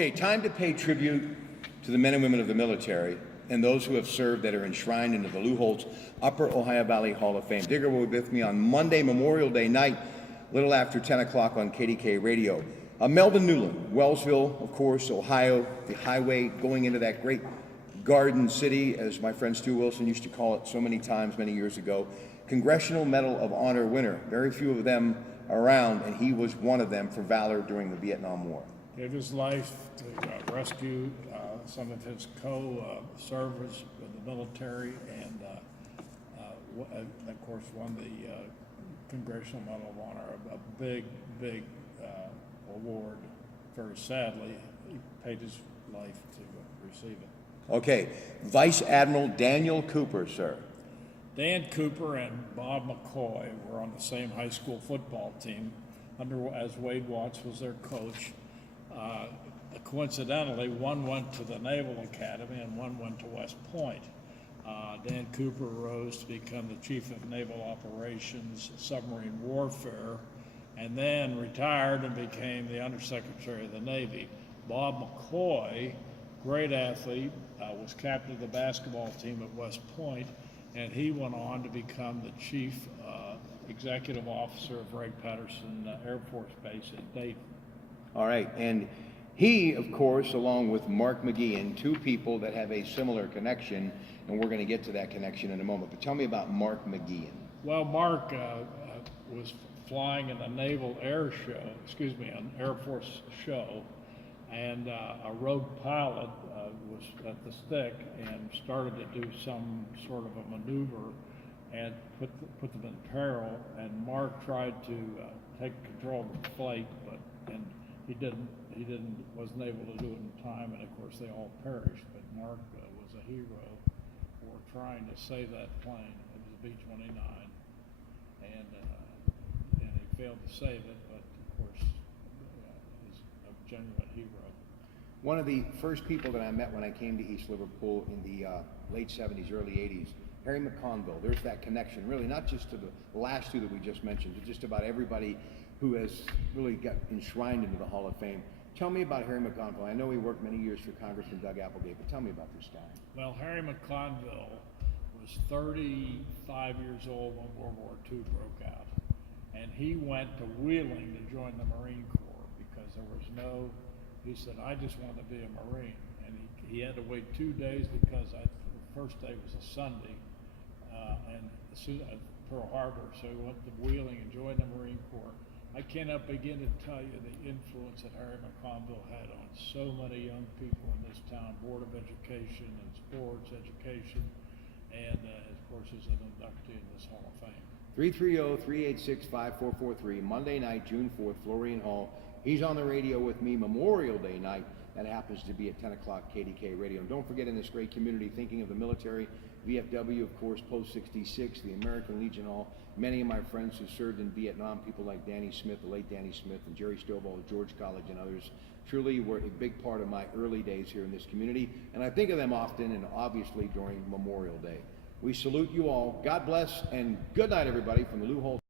Okay, time to pay tribute to the men and women of the military and those who have served that are enshrined into the Lou Holtz Upper Ohio Valley Hall of Fame. Digger will be with me on Monday, Memorial Day night, a little after 10 o'clock on KDK Radio. Melvin Newland, Wellsville, of course, Ohio, the highway going into that great Garden City, as my friend Stu Wilson used to call it so many times many years ago. Congressional Medal of Honor winner. Very few of them around, and he was one of them for valor during the Vietnam War. Gave his life to rescue some of his co-servers in the military, and of course won the Congressional Medal of Honor, a big award. Very sadly, he paid his life to receive it. Okay, Vice Admiral Daniel Cooper, sir. Dan Cooper and Bob McCoy were on the same high school football team, as Wade Watts was their coach. Coincidentally, one went to the Naval Academy and one went to West Point. Dan Cooper rose to become the Chief of Naval Operations, Submarine Warfare, and then retired and became the Undersecretary of the Navy. Bob McCoy, great athlete, was captain of the basketball team at West Point, and he went on to become the Chief Executive Officer of Wright-Patterson Air Force Base at Dayton. All right, and he, of course, along with Mark McGeehan, two people that have a similar connection, and we're going to get to that connection in a moment. But tell me about Mark McGeehan. Well, Mark was flying in a naval air show, an Air Force show, and a rogue pilot was at the stick and started to do some sort of a maneuver and put them in peril. And Mark tried to take control of the flight, and he wasn't able to do it in time, and of course they all perished. But Mark was a hero for trying to save that plane. It was a B-29, and he failed to save it, but of course is a genuine hero. One of the first people that I met when I came to East Liverpool in the late 70s, early 80s, Harry McConville. There's that connection, really, not just to the last two that we just mentioned, but just about everybody who has really got enshrined into the Hall of Fame. Tell me about Harry McConville. I know he worked many years for Congressman Doug Applegate, but tell me about this guy. Well, Harry McConville was 35 years old when World War II broke out, and he went to Wheeling to join the Marine Corps because there was he said, I just want to be a Marine, and he had to wait 2 days because the first day was a Sunday, and Pearl Harbor, so he went to Wheeling and joined the Marine Corps. I cannot begin to tell you the influence that Harry McConville had on so many young people in this town, Board of Education and sports education, and of course is an inductee in this Hall of Fame. 330-386-5443, Monday night, June 4th, Florian Hall. He's on the radio with me Memorial Day night. That happens to be at 10 o'clock KDK Radio. And don't forget, in this great community, thinking of the military, VFW, of course, Post 66, the American Legion Hall. Many of my friends who served in Vietnam, people like Danny Smith, the late Danny Smith, and Jerry Stovall at George College and others, truly were a big part of my early days here in this community. And I think of them often, and obviously during Memorial Day. We salute you all. God bless, and good night, everybody, from the Lou Holtz.